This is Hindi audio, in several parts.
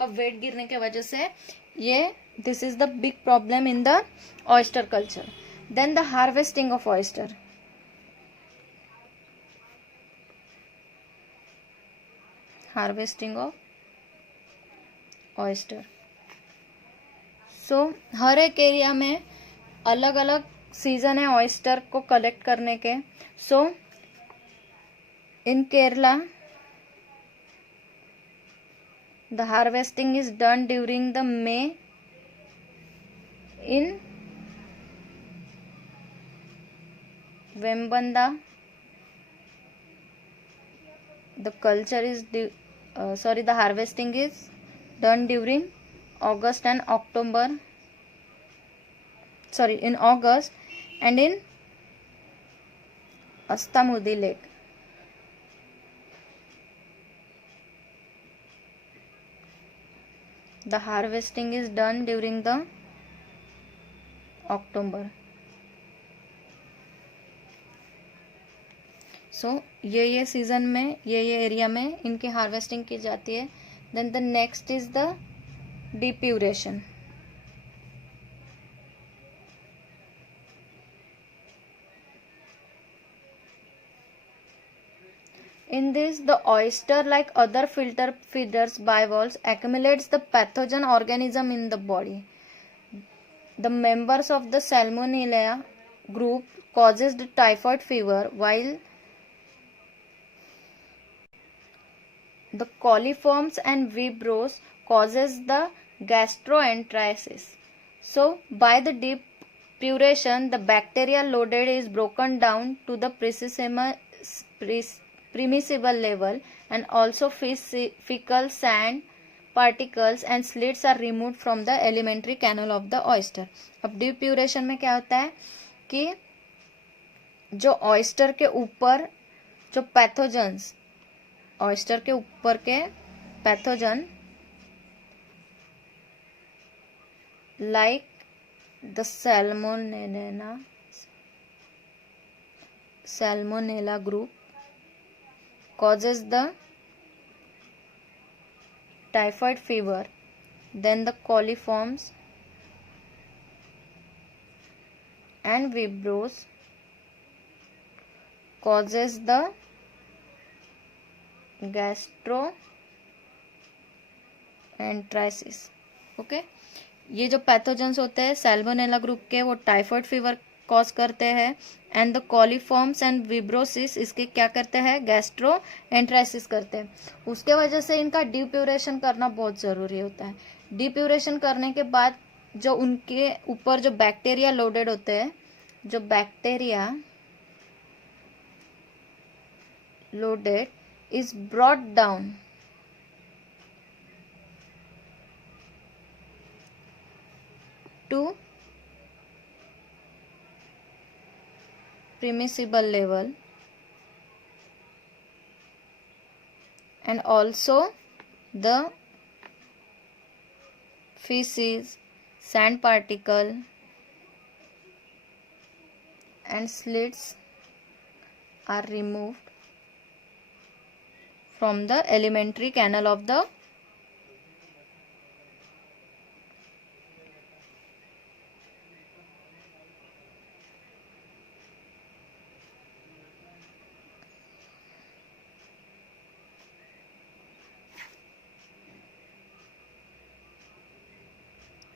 का वेट गिरने के वजह से ये this is the big problem in the oyster culture. Then the harvesting of oyster. Harvesting of oyster. So हर एक एरिया में अलग अलग सीजन है ऑयस्टर को कलेक्ट करने के. सो इन Kerala the harvesting is done during the May in Vembanda. The culture is the harvesting is done during August and October. In August and in Astamudi Lake. The harvesting is done during the October. So ये सीजन में ये एरिया में इनकी हार्वेस्टिंग की जाती है. Then the next is the depuration. In this, the oyster, like other filter feeders bivalves, accumulates the pathogen organism in the body. The members of the Salmonella group causes the typhoid fever, while the coliforms and vibros causes the gastroenteritis. So, by the depuration, the bacteria loaded is broken down to the permissible level, and also fecal sand particles and slits are removed from the alimentary canal of the oyster. अब depuration में क्या होता है कि जो oyster के ऊपर जो पैथोजन्स ऑयस्टर के ऊपर के pathogen like the Salmonella group causes the typhoid fever. Then the coliforms and vibros causes the gastroenteritis. Okay, ये जो पैथोजेंस होते हैं सैल्मोनेला ग्रुप के वो टाइफाइड फीवर कॉज करते हैं. एंड द कॉलीफॉर्म्स एंड विब्रोसिस इसके क्या करते हैं गैस्ट्रोएंटेराइसिस करते हैं. उसके वजह से इनका डिप्यूरेशन करना बहुत ज़रूरी होता है. डिप्यूरेशन करने के बाद जो उनके ऊपर जो बैक्टीरिया लोडेड होते हैं, जो bacteria loaded is brought down to permissible level, and also the feces, sand particle and slits are removed from the alimentary canal of the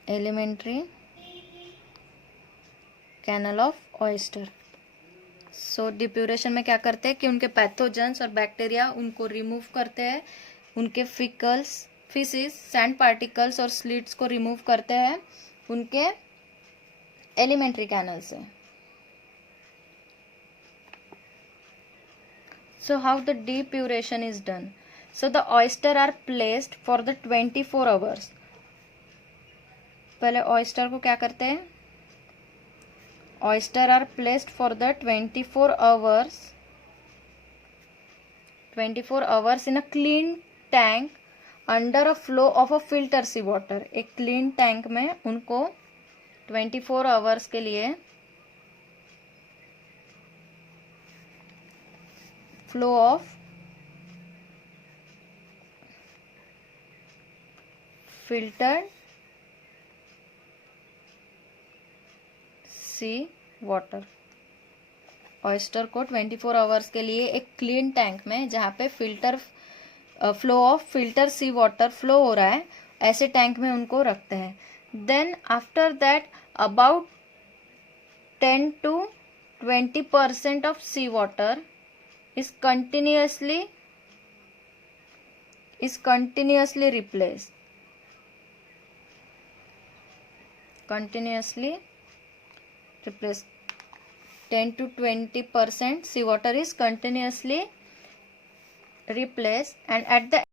elementary canal of oyster. सो डिप्यूरेशन में क्या करते हैं कि उनके पैथोजेंस और बैक्टीरिया उनको रिमूव करते हैं, उनके फीसिस, सैंड पार्टिकल्स और स्लिट्स को रिमूव करते हैं उनके एलिमेंट्री कैनल से. So how the depuration is done. So the oyster are placed for the 24 hours. पहले ऑयस्टर को क्या करते हैं, oyster are placed for the 24 hours in a clean tank under a flow of a filter sea water. एक clean tank में उनको 24 hours के लिए flow of filtered sea water. Oyster को 24 आवर्स के लिए एक क्लीन टैंक में, जहाँ पे flow of filter sea water flow हो रहा है, ऐसे टैंक में उनको रखते हैं। Then after that about 10 to 20% of sea water is continuously replaced. 10 to 20% sea water is continuously replaced, and at the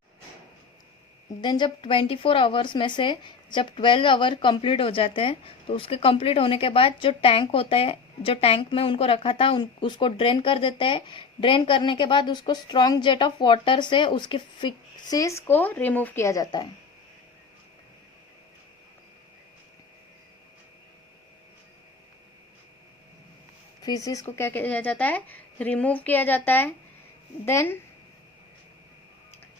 then जब 24 आवर्स में से जब 12 आवर कंप्लीट हो जाते हैं, तो उसके कंप्लीट होने के बाद जो टैंक होता है, जो टैंक में उनको रखा था, उसको ड्रेन कर देते हैं। ड्रेन करने के बाद उसको स्ट्रॉन्ग जेट ऑफ वाटर से उसके फिक्सिस को रिमूव किया जाता है। फिसिस को क्या किया जाता है? रिमूव किया जाता है। Then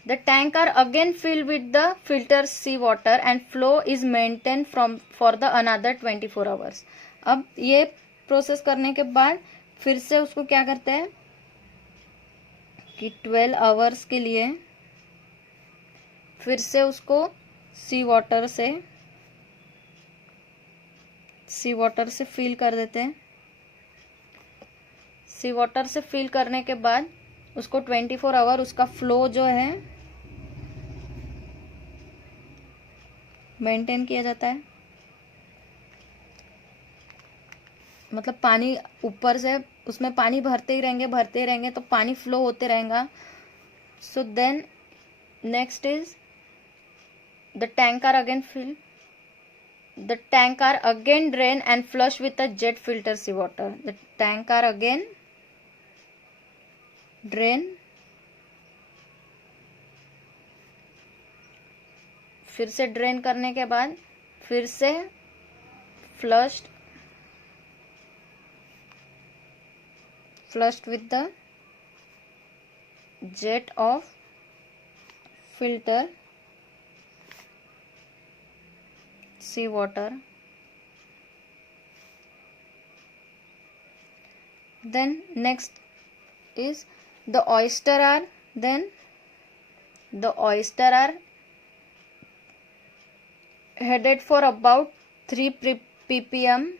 the tank are again filled with the filtered sea water and flow is maintained for the another 24 hours. अब ये प्रोसेस करने के बाद फिर से उसको क्या करते हैं कि 12 आवर्स के लिए फिर से उसको सी वाटर से फिल कर देते हैं। सी वाटर से फिल करने के बाद उसको 24 आवर उसका फ्लो जो है मेंटेन किया जाता है। मतलब पानी ऊपर से उसमें पानी भरते ही रहेंगे तो पानी फ्लो होते रहेगा। So then next is the tank are again fill, the tank are again drain and flush with a jet filter sea water. The tank are again drain, फिर से ड्रेन करने के बाद फिर से flushed with the jet of filter sea water. Then next is the oyster are headed for about 3 ppm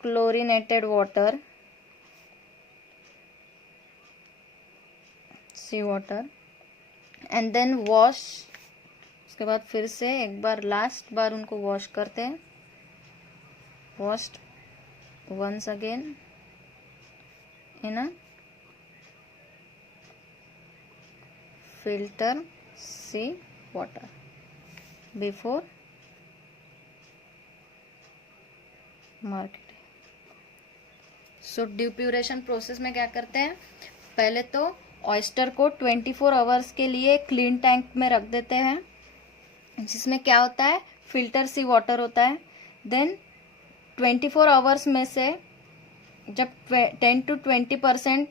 chlorinated water, sea water, and then wash। उसके बाद फिर से एक बार लास्ट बार उनको वॉश करते हैं। Washed once again in a filter sea water before marketing। So depuration process में क्या करते हैं? पहले तो ऑयस्टर को 24 आवर्स के लिए क्लीन टैंक में रख देते हैं, जिसमें क्या होता है? फिल्टर सी वाटर होता है। देन 24 आवर्स में से जब 10 to 20%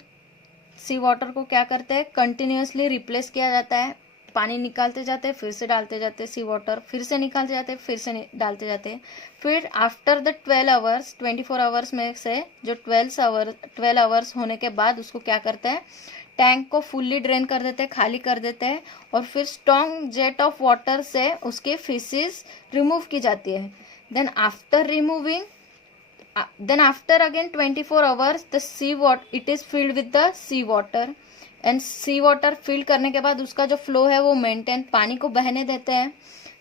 सी वाटर को क्या करते हैं? कंटिन्यूसली रिप्लेस किया जाता है। पानी निकालते जाते हैं, फिर से डालते जाते हैं सी वाटर, फिर से निकालते जाते हैं, फिर से डालते जाते हैं। फिर आफ्टर द 12 आवर्स 24 आवर्स में से जो 12 आवर्स होने के बाद उसको क्या करते हैं? टैंक को फुल्ली ड्रेन कर देते हैं, खाली कर देते हैं, और फिर स्ट्रॉन्ग जेट ऑफ वाटर से उसकी फिशिस रिमूव की जाती है। Then after again 24 hours the sea water it is filled with the sea water, and sea water fill करने के बाद उसका जो फ्लो है वो मेंटेन, पानी को बहने देते हैं।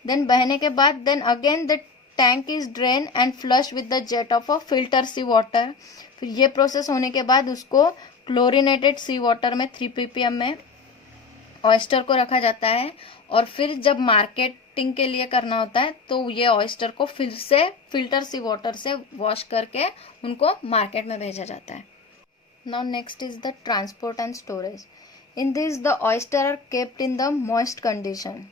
देन बहने के बाद then again the tank is drain and flush with the jet of a filter sea water. फिर ये प्रोसेस होने के बाद उसको क्लोरिनेटेड सी वाटर में 3 ppm में ऑयस्टर को रखा जाता है, और फिर जब मार्केटिंग के लिए करना होता है तो ये ऑयस्टर को फिर से फिल्टर सी वाटर से वॉश करके उनको मार्केट में भेजा जाता है। Now next is the transport and storage. In this the oyster are kept in the moist condition.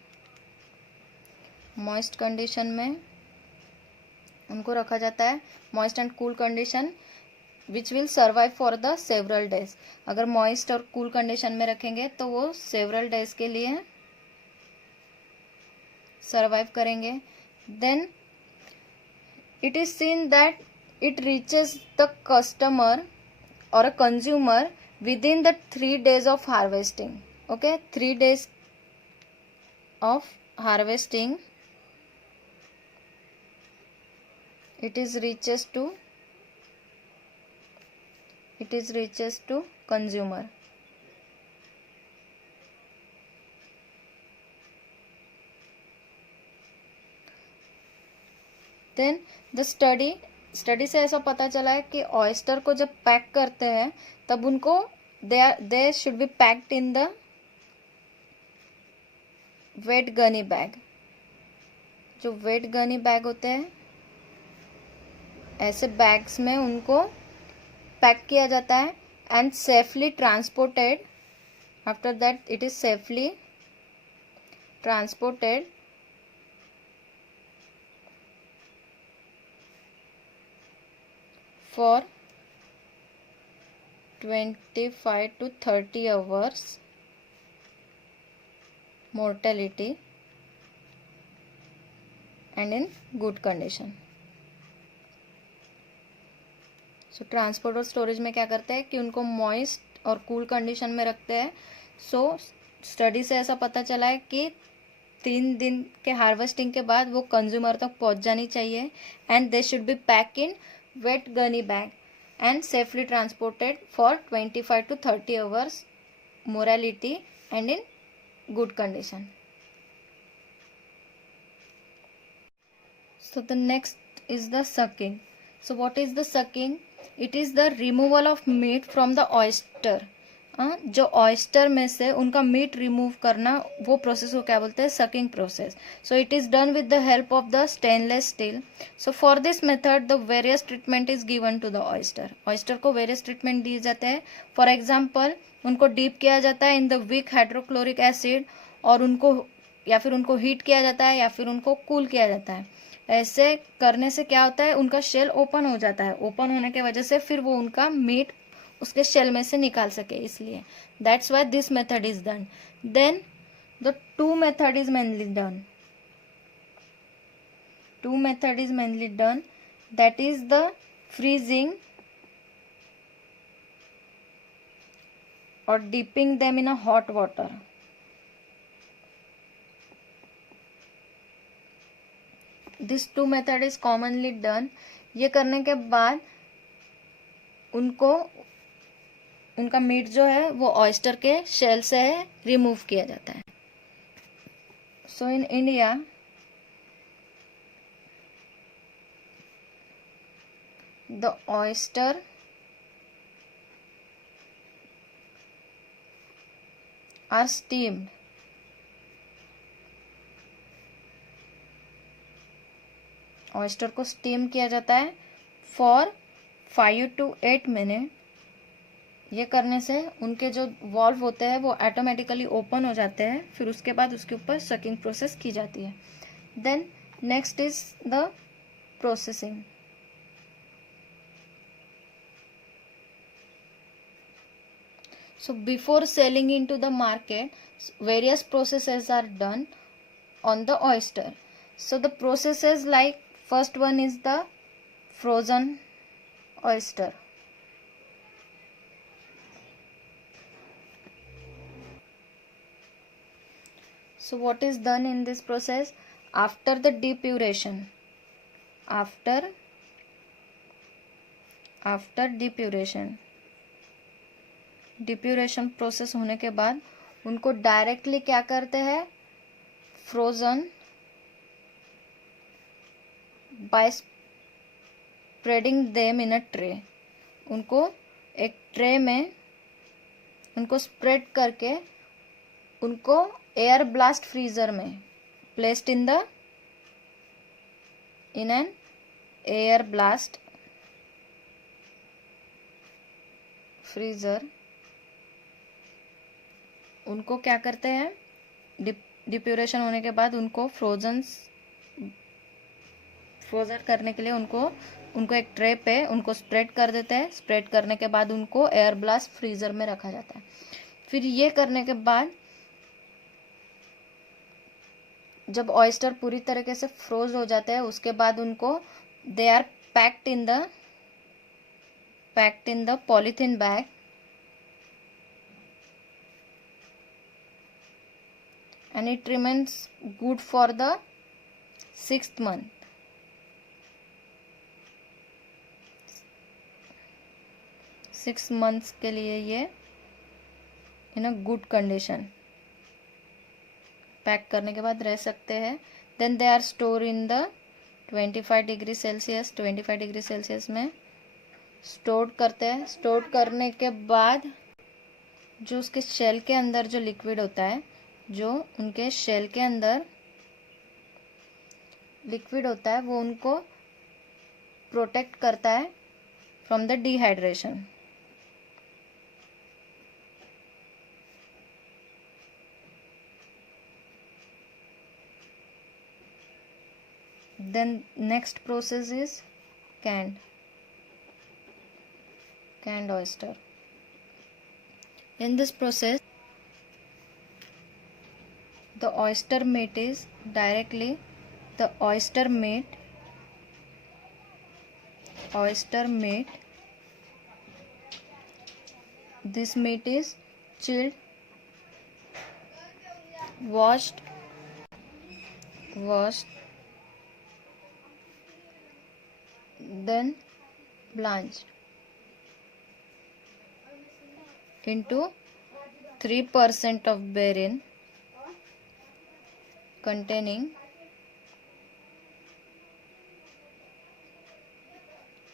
Moist condition में उनको रखा जाता है, moist and cool condition, which will survive for the several days. अगर मॉइस्ट और कूल कंडीशन में रखेंगे तो वो सेवरल डेज के लिए सर्वाइव करेंगे. Then it is seen that it reaches the customer और a consumer within the 3 days of harvesting. Okay, 3 days of harvesting it is reaches to consumer. Then the study से ऐसा पता चला है कि ऑयस्टर को जब पैक करते हैं तब उनको they should be packed in the wet gunny bag. जो वेट गनी बैग होते हैं ऐसे बैग्स में उनको पैक किया जाता है and safely transported. After that it is safely transported for 25 to 30 hours mortality and in good condition. So transport और स्टोरेज में क्या करते हैं कि उनको मॉइस्ट और कूल कंडीशन में रखते हैं. सो स्टडी से ऐसा पता चला है कि 3 दिन के हार्वेस्टिंग के बाद वो कंज्यूमर तक पहुंच जानी चाहिए and they should B pack in wet gunny bag and safely transported for 25 to 30 hours mortality and in good condition. So the next is the sucking. So what is the sucking? It is the removal of meat from the oyster. जो ऑयस्टर में से उनका मीट रिमूव करना वो प्रोसेस को क्या बोलते हैं? Shucking process. So it is done with the help of the stainless steel. So for this method the various treatment is given to the oyster. Oyster को वेरियस ट्रीटमेंट दिए जाते हैं. फॉर एग्जाम्पल उनको डीप किया जाता है in the weak hydrochloric acid और उनको या फिर उनको हीट किया जाता है या फिर उनको कूल किया जाता है. ऐसे करने से क्या होता है? उनका शेल ओपन हो जाता है. ओपन होने की वजह से फिर वो उनका मीट उसके शेल में से निकाल सके, इसलिए that's why this method is done. Then the two method is mainly done. That is the freezing और dipping them in a hot water. This two method is commonly done. ये करने के बाद उनका मीट जो है वो ऑयस्टर के शेल से रिमूव किया जाता है. So in India the oyster are steamed. Oyster को स्टीम किया जाता है फॉर 5 to 8 मिनट. ये करने से उनके जो वॉल्व होते हैं वो ऑटोमेटिकली ओपन हो जाते हैं. फिर उसके बाद उसके ऊपर सकिंग प्रोसेस की जाती है. Then next is the processing. So before selling into the market various processes are done on the oyster. So the processes like first one is the frozen oyster. So what is done in this process? After the depuration, after depuration process होने के बाद उनको डायरेक्टली क्या करते हैं? Frozen by spreading them in a tray. उनको एक ट्रे में उनको स्प्रेड करके उनको एयर ब्लास्ट फ्रीजर में placed in an air blast freezer. उनको क्या करते हैं? डिप्यूरेशन होने के बाद उनको फ्रोजन करने के लिए उनको एक ट्रे पे उनको स्प्रेड कर देते हैं. स्प्रेड करने के बाद उनको एयर ब्लास्ट फ्रीजर में रखा जाता है. फिर ये करने के बाद जब ऑयस्टर पूरी तरीके से फ्रोज हो जाते हैं उसके बाद उनको they are packed in the polythene bag and it remains good for the 6th month. 6 months के लिए ये in a good condition pack करने के बाद रह सकते हैं. Then they are store in the 25 degree Celsius. 25 degree Celsius में स्टोर करते हैं. स्टोर करने के बाद जो उसके शेल के अंदर जो लिक्विड होता है, जो उनके शेल के अंदर लिक्विड होता है, वो उनको प्रोटेक्ट करता है from the dehydration. Then next process is canned oyster. In this process, the oyster meat is directly the oyster meat. This meat is chilled, washed, then blanched into 3% of berrin containing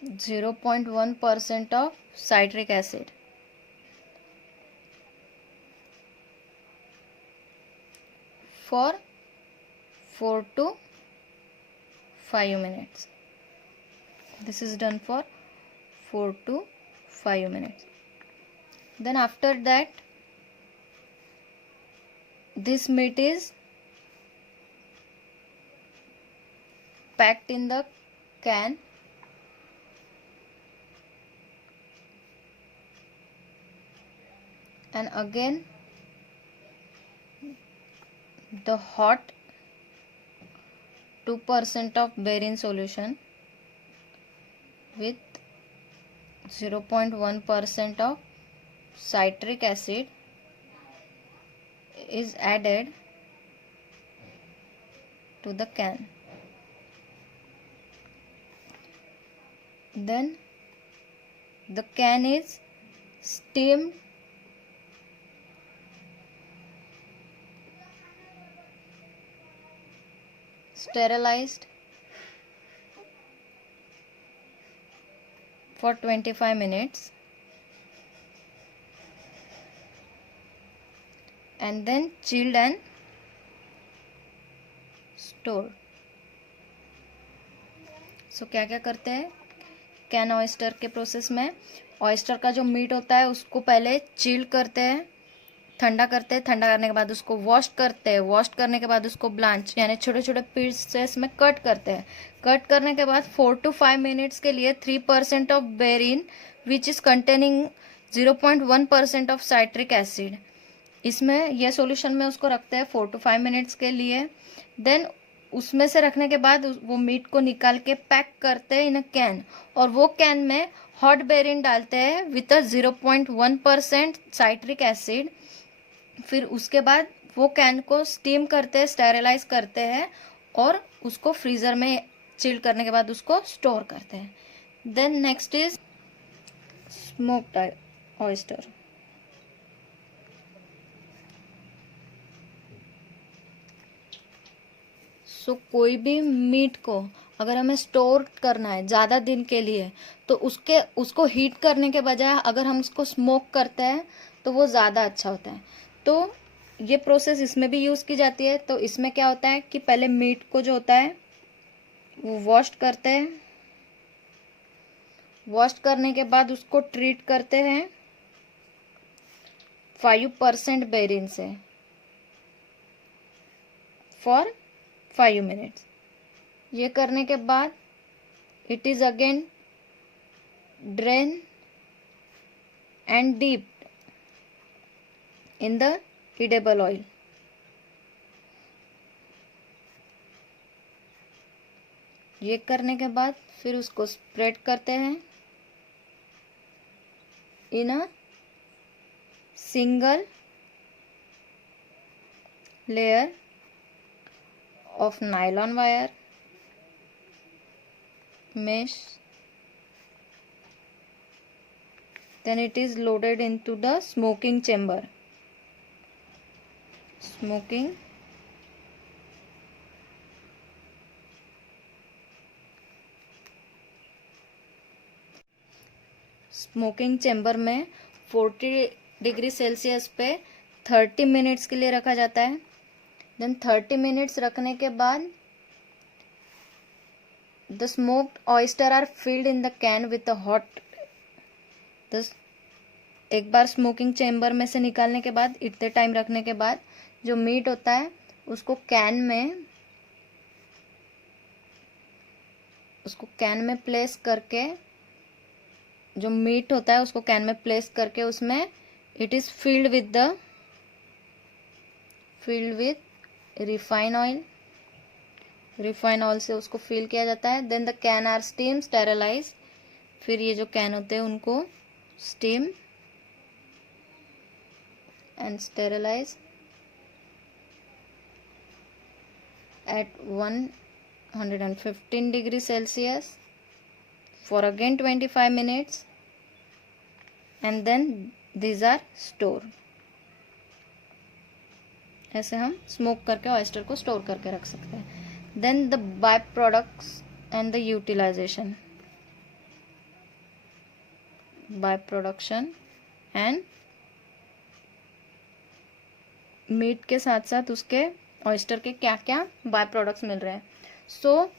0.1% of citric acid. For 4 to 5 minutes. This is done for 4 to 5 minutes. Then after that, this meat is packed in the can and again the hot 2% of berrin solution with 0.1% of citric acid is added to the can. Then the can is steamed sterilized for 25 minutes and then chilled and stored. So क्या क्या करते हैं कैन ऑयस्टर के प्रोसेस में? ऑयस्टर का जो मीट होता है उसको पहले चिल करते हैं, ठंडा करते हैं. ठंडा करने के बाद उसको वॉश करते हैं. वॉश करने के बाद उसको ब्लांच यानी छोटे छोटे पीसेस में कट करते हैं. कट करने के बाद 4 to 5 मिनट्स के लिए 3% of brine which is containing 0.1% of citric acid, इसमें यह सॉल्यूशन में उसको रखते हैं 4 to 5 मिनट्स के लिए. देन उसमें से रखने के बाद वो मीट को निकाल के पैक करते हैं इन अ कैन और वो कैन में हॉट बेरिन डालते हैं विथ 0.1% साइट्रिक एसिड. फिर उसके बाद वो कैन को स्टीम करते हैं, स्टेरिलाइज करते हैं और उसको फ्रीज़र में चिल करने के बाद उसको स्टोर करते हैं. Then next is smoked oyster. So कोई भी मीट को अगर हमें स्टोर करना है ज़्यादा दिन के लिए तो उसको हीट करने के बजाय अगर हम उसको स्मोक करते हैं तो वो ज़्यादा अच्छा होता है. तो ये प्रोसेस इसमें भी यूज़ की जाती है. तो इसमें क्या होता है कि पहले मीट को जो होता है वो वॉश करते हैं. वॉश करने के बाद उसको ट्रीट करते हैं 5% बेरिन से फॉर 5 मिनट्स. ये करने के बाद it is again drain and deep in the edible oil. ये करने के बाद फिर उसको स्प्रेड करते हैं in a single layer of nylon wire mesh. Then it is loaded into the smoking chamber. Smoking chamber में 40 डिग्री सेल्सियस पे 30 मिनट्स के लिए रखा जाता है. देन 30 मिनट्स रखने के बाद the smoked oyster are filled in the can with a hot. एक बार स्मोकिंग चेम्बर में से निकालने के बाद इतने टाइम रखने के बाद जो मीट होता है उसको कैन में प्लेस करके, जो मीट होता है उसको कैन में प्लेस करके उसमें it is filled with refine oil से उसको फिल किया जाता है. Then the can are steam sterilise. फिर ये जो कैन होते हैं उनको steam and sterilise at 115 degrees Celsius for again 25 minutes and then these are stored. ऐसे हम स्मोक करके ऑयस्टर को स्टोर करके रख सकते हैं. Then the by products and the utilisation. By production and meat के साथ साथ उसके ऑयस्टर के क्या क्या बाय प्रोडक्ट्स मिल रहे हैं. So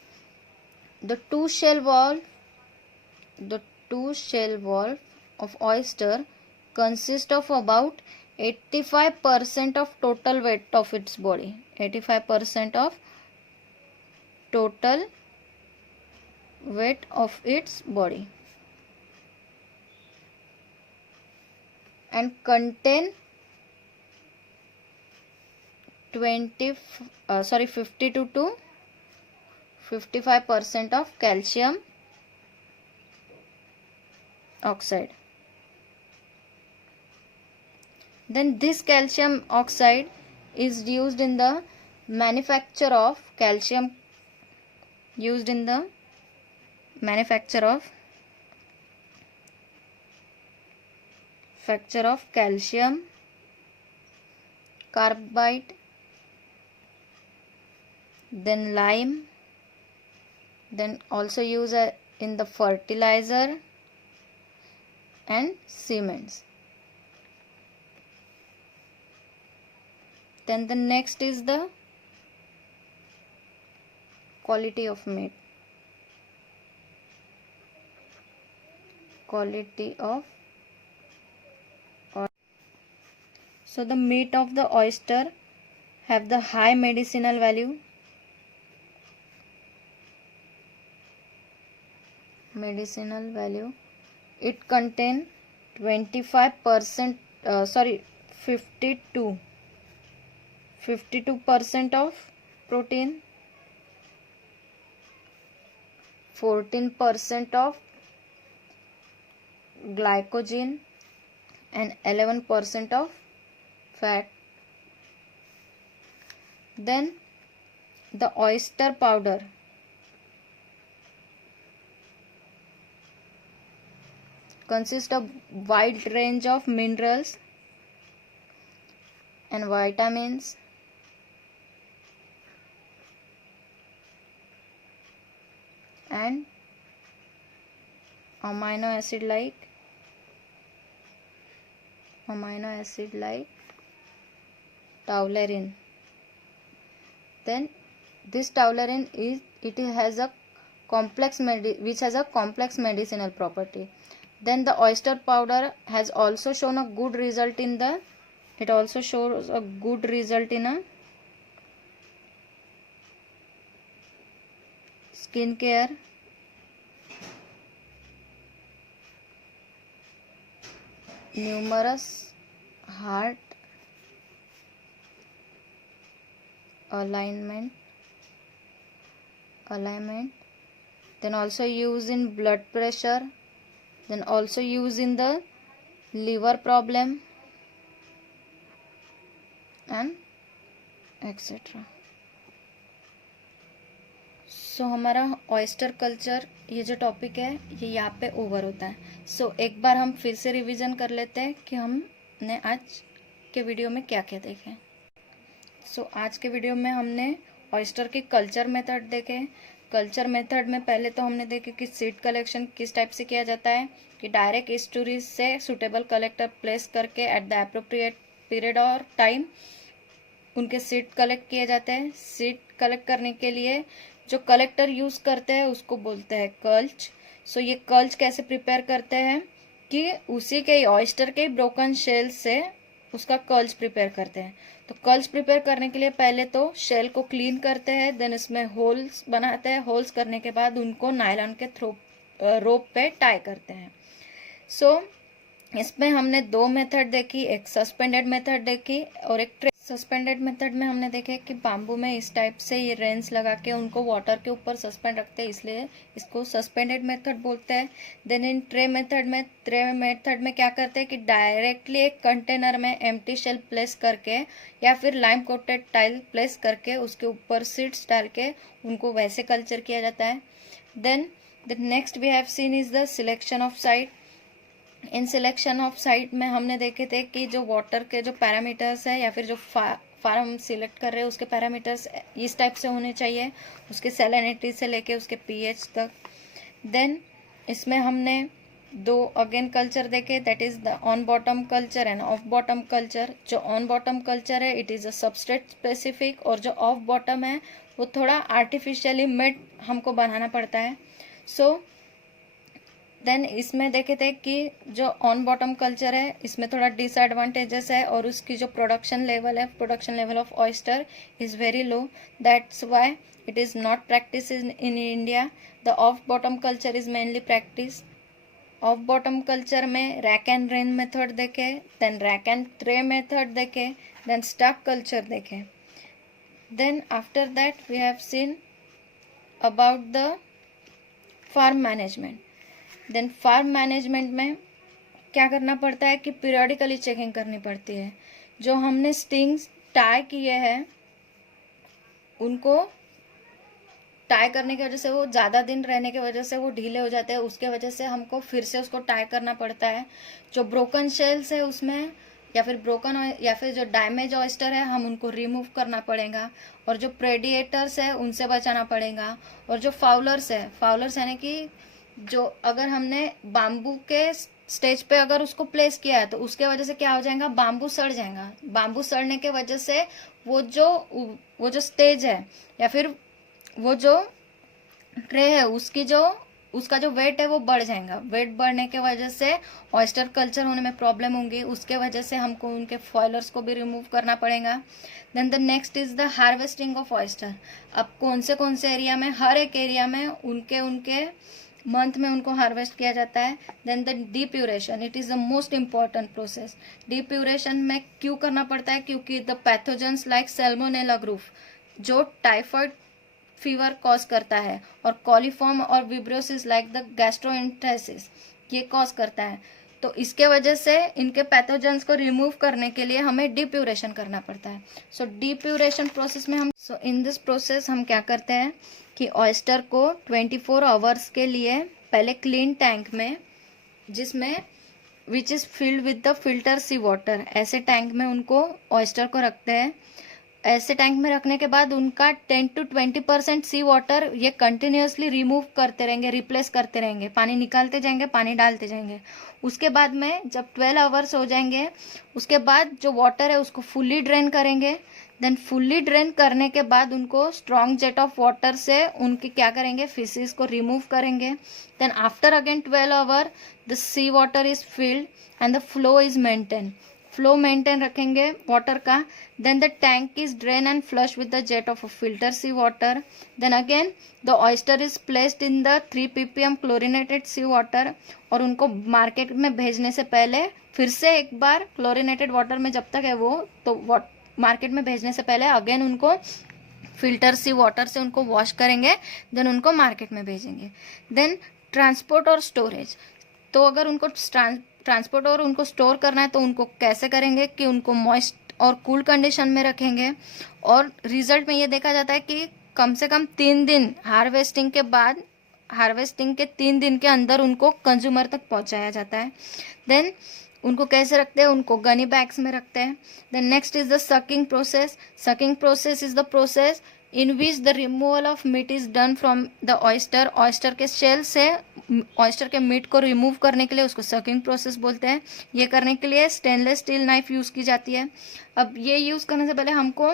the two shell valve of oyster consist of about 85% of total weight of its body. 85% of total weight of its body and contain 52 to 55% of calcium oxide. Then this calcium oxide is used in the manufacture of calcium carbide, then lime, then also used in the fertilizer and cements. Then the next is the quality of meat. So the meat of the oyster have the high medicinal value. It contain 52% of protein, 14% of glycogen and 11% of fat. Then the oyster powder consists of wide range of minerals and vitamins and amino acid like taurin. Then this taurin has a complex medicinal property. Then the oyster powder has also shown a good result in skin care, numerous heart alignment then also used in blood pressure, then also used in the liver problem and etc. सो हमारा ऑयस्टर कल्चर ये जो टॉपिक है ये यहाँ पे ओवर होता है. सो एक बार हम फिर से रिवीजन कर लेते हैं कि हमने आज के वीडियो में क्या क्या देखे. सो आज के वीडियो में हमने ऑयस्टर के कल्चर मेथड देखे. कल्चर मेथड में पहले तो हमने देखे कि सीड कलेक्शन किस टाइप से किया जाता है, कि डायरेक्ट एस्टुरीज से सुटेबल कलेक्टर प्लेस करके एट द अप्रोप्रिएट पीरियड और टाइम उनके सीड कलेक्ट किए जाते हैं. सीड कलेक्ट करने के लिए जो कलेक्टर यूज करते हैं उसको बोलते हैं कल्च. सो ये कल्च कैसे प्रिपेयर करते हैं कि उसी के ऑयस्टर के ब्रोकन शेल से उसका कल्च प्रिपेयर करते हैं. तो कल्च प्रिपेयर करने के लिए पहले तो शेल को क्लीन करते हैं, देन इसमें होल्स बनाते हैं. होल्स करने के बाद उनको नायलॉन के रोप पे टाई करते हैं. सो इसमें हमने दो मेथड देखी, एक सस्पेंडेड मेथड देखी और एक सस्पेंडेड मेथड में हमने देखे कि बाम्बू में इस टाइप से ये रेंस लगा के उनको वाटर के ऊपर सस्पेंड रखते हैं, इसलिए इसको सस्पेंडेड मेथड बोलते हैं. देन इन ट्रे मेथड में क्या करते हैं कि डायरेक्टली एक कंटेनर में एम्प्टी शेल प्लेस करके या फिर लाइम कोटेड टाइल प्लेस करके उसके ऊपर सीड्स डाल के उनको वैसे कल्चर किया जाता है. Then the next we have seen is the selection of site. In selection of site में हमने देखे थे कि जो वाटर के जो पैरामीटर्स है या फिर जो फार्म सिलेक्ट कर रहे हैं उसके पैरामीटर्स इस टाइप से होने चाहिए, उसके सैलिनिटी से लेके उसके पीएच तक. देन इसमें हमने दो अगेन कल्चर देखे, that is the on bottom culture end of bottom culture. जो ऑन बॉटम कल्चर है it is a substrate specific और जो ऑफ बॉटम है वो थोड़ा आर्टिफिशियली मेड हमको बनाना पड़ता है. सो देन इसमें देखे थे कि जो ऑन बॉटम कल्चर है इसमें थोड़ा डिसएडवांटेजेस है और उसकी जो production level of oyster is very low. That's why it is not practice in India. The off bottom culture is mainly practice. Off bottom culture में रैक एंड रेन मेथड देखे, then rack and tray method देखे, देन स्टॉक कल्चर देखे. Then after that we have seen about the farm management. Then farm management में क्या करना पड़ता है कि पीरियडिकली चेकिंग करनी पड़ती है. जो हमने स्टिंग्स टाई किए हैं उनको टाई करने की वजह से वो ज़्यादा दिन रहने की वजह से वो ढीले हो जाते हैं, उसके वजह से हमको फिर से उसको टाई करना पड़ता है. जो ब्रोकन शेल्स है उसमें या फिर जो डैमेज ऑयस्टर है हम उनको रिमूव करना पड़ेगा. और जो प्रेडिएटर्स है उनसे बचाना पड़ेगा. और जो फाउलर्स यानी कि जो अगर हमने बाम्बू के स्टेज पे अगर उसको प्लेस किया है तो उसके वजह से क्या हो जाएगा, बाम्बू सड़ जाएगा. बाम्बू सड़ने के वजह से वो जो स्टेज है या फिर वो जो ट्रे है उसका जो वेट है वो बढ़ जाएगा. वेट बढ़ने के वजह से ऑयस्टर कल्चर होने में प्रॉब्लम होंगी, उसके वजह से हमको उनके फॉयलर्स को भी रिमूव करना पड़ेगा. Then the next is the harvesting of oyster. अब कौन से एरिया में, हर एक एरिया में उनके मंथ में उनको हार्वेस्ट किया जाता है. Then the depuration, it is the most important process. Depuration में क्यों करना पड़ता है, क्योंकि the pathogens like salmonella group जो टाइफाइड फीवर कॉज करता है और कॉलीफॉर्म और विब्रोसिस लाइक द गैस्ट्रोएंटेरिटिस ये कॉज करता है. तो इसके वजह से इनके पैथोजेंस को रिमूव करने के लिए हमें डीप्यूरेशन करना पड़ता है. सो डीप्यूरेशन प्रोसेस में इन दिस प्रोसेस हम क्या करते हैं कि ऑयस्टर को 24 आवर्स के लिए पहले क्लीन टैंक में, जिसमें which is filled with the filter sea water, ऐसे टैंक में उनको ऑयस्टर को रखते हैं. ऐसे टैंक में रखने के बाद उनका 10 to 20% सी वाटर ये कंटिन्यूसली रिमूव करते रहेंगे, रिप्लेस करते रहेंगे, पानी निकालते जाएंगे, पानी डालते जाएंगे. उसके बाद में जब 12 आवर्स हो जाएंगे उसके बाद जो वाटर है उसको फुल्ली ड्रेन करेंगे. देन फुल्ली ड्रेन करने के बाद उनको स्ट्रॉन्ग जेट ऑफ वाटर से उनके क्या करेंगे, फिशेस को रिमूव करेंगे. Then after again 12 hour the sea water is filled and the flow is maintain. Flow maintain रखेंगे वाटर का. Then the tank is drain and flush with the jet of filter sea water. Then again the oyster is placed in the 3 ppm chlorinated sea water. और उनको मार्केट में भेजने से पहले फिर से एक बार क्लोरिनेटेड वाटर में जब तक है वो तो मार्केट में भेजने से पहले अगेन उनको फिल्टर सी वाटर से उनको वॉश करेंगे, देन उनको मार्केट में भेजेंगे। देन ट्रांसपोर्ट और स्टोरेज, तो अगर उनको ट्रांसपोर्ट और उनको स्टोर करना है तो उनको कैसे करेंगे कि उनको मॉइस्ट और कूल कंडीशन में रखेंगे। और रिजल्ट में ये देखा जाता है कि कम से कम 3 दिन हार्वेस्टिंग के बाद, हार्वेस्टिंग के 3 दिन के अंदर उनको कंज्यूमर तक पहुंचाया जाता है। देन उनको कैसे रखते हैं, उनको गनी बैग्स में रखते हैं। Then next is the shucking process. Shucking process is the process in which the removal of meat is done from the oyster. Oyster के शेल से ऑयस्टर के मीट को रिमूव करने के लिए उसको सकिंग प्रोसेस बोलते हैं। ये करने के लिए स्टेनलेस स्टील नाइफ यूज़ की जाती है। अब ये यूज़ करने से पहले हमको,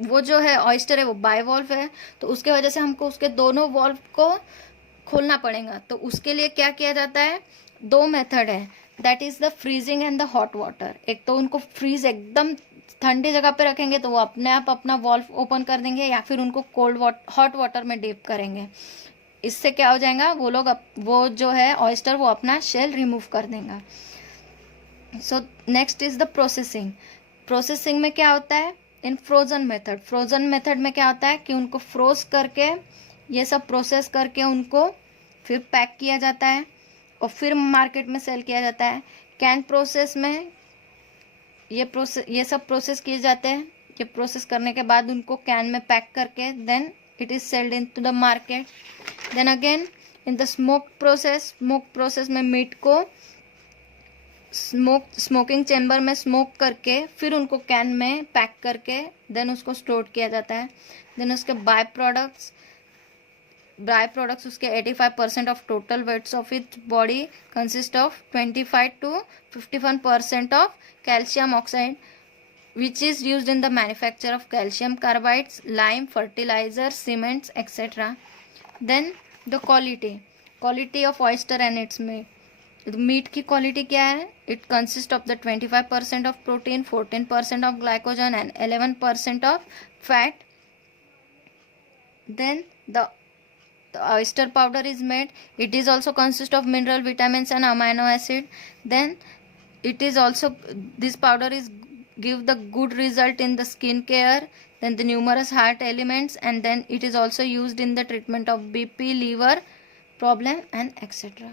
वो जो है ऑयस्टर है वो बाइवॉल्व है, तो उसके वजह से हमको उसके दोनों वॉल्व को खोलना पड़ेगा। तो उसके लिए क्या किया जाता है, 2 मेथड है, that is the freezing and the hot water. एक तो उनको फ्रीज एकदम ठंडी जगह पे रखेंगे तो वो अपने आप अपना वॉल्व ओपन कर देंगे, या फिर उनको हॉट वाटर में डीप करेंगे। इससे क्या हो जाएगा, वो लोग वो जो है ऑयस्टर वो अपना शेल रिमूव कर देगा। So next is the processing. Processing में क्या होता है, इन फ्रोजन मेथड। फ्रोजन मेथड में क्या होता है कि उनको फ्रोज करके ये सब प्रोसेस करके उनको फिर पैक किया जाता है और फिर मार्केट में सेल किया जाता है। कैन प्रोसेस में ये सब प्रोसेस किए जाते हैं। ये प्रोसेस करने के बाद उनको कैन में पैक करके then it is selled into the market. Then again in the smoke process में मीट को स्मोकिंग चेम्बर में स्मोक करके फिर उनको कैन में पैक करके देन उसको स्टोर किया जाता है। देन उसके बाय प्रोडक्ट्स उसके 85% of total weights of its body consist of 25 to 51% of calcium oxide which is used in the manufacture of calcium carbides, lime, fertilizer, cements, etc. Then the quality of oyster and its meat. Meat की क्वालिटी क्या है, it consist of the 25% of protein, 14% of glycogen and 11% of fat. Then the oyster powder is made. It is also consist of mineral, vitamins and amino acid. Then it is also, this powder is give the good result in the skin care, then the numerous heart elements, and then it is also used in the treatment of BP, liver problem and etc.